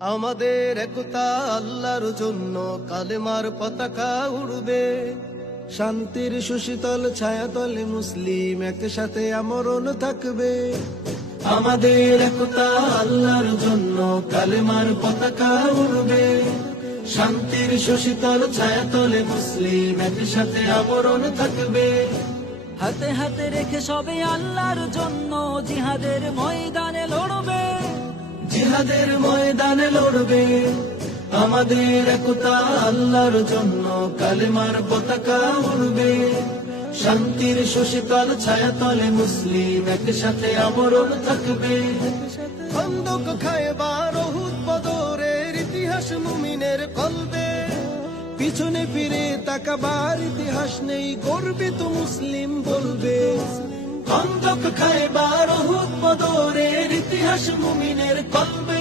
আমাদের একতা আল্লাহর জন্য কালেমার পতাকা উড়বে, শান্তির সুশীতল ছায়াতলে মুসলিম একসাথে আমরণ থাকবে। আমাদের একতা আল্লাহর জন্য কালেমার পতাকা উড়বে, শান্তির সুশীতল ছায়াতলে মুসলিম একসাথে আমরণ থাকবে। হাতে হাতে রেখে সবে আল্লাহর জন্য জিহাদের ময়দানে লড়বে, জিহাদের ময়দানে লড়বে। আমাদের একতা আল্লাহর জন্য কালেমার পতাকা উড়বে, শান্তির সুশীতল ছায়াতলে মুসলিম একসাথে আমরণ থাকবে। খন্দক খায়বার উহুদ বদরের ইতিহাস মুমিনের কলবে, পিছনে ফিরে তাকাবার ইতিহাস নেই, গর্বিত মুসলিম বলবে। খন্দক খায়বার উহুদ বদরের ইতিহাস মুমিনের কলবে,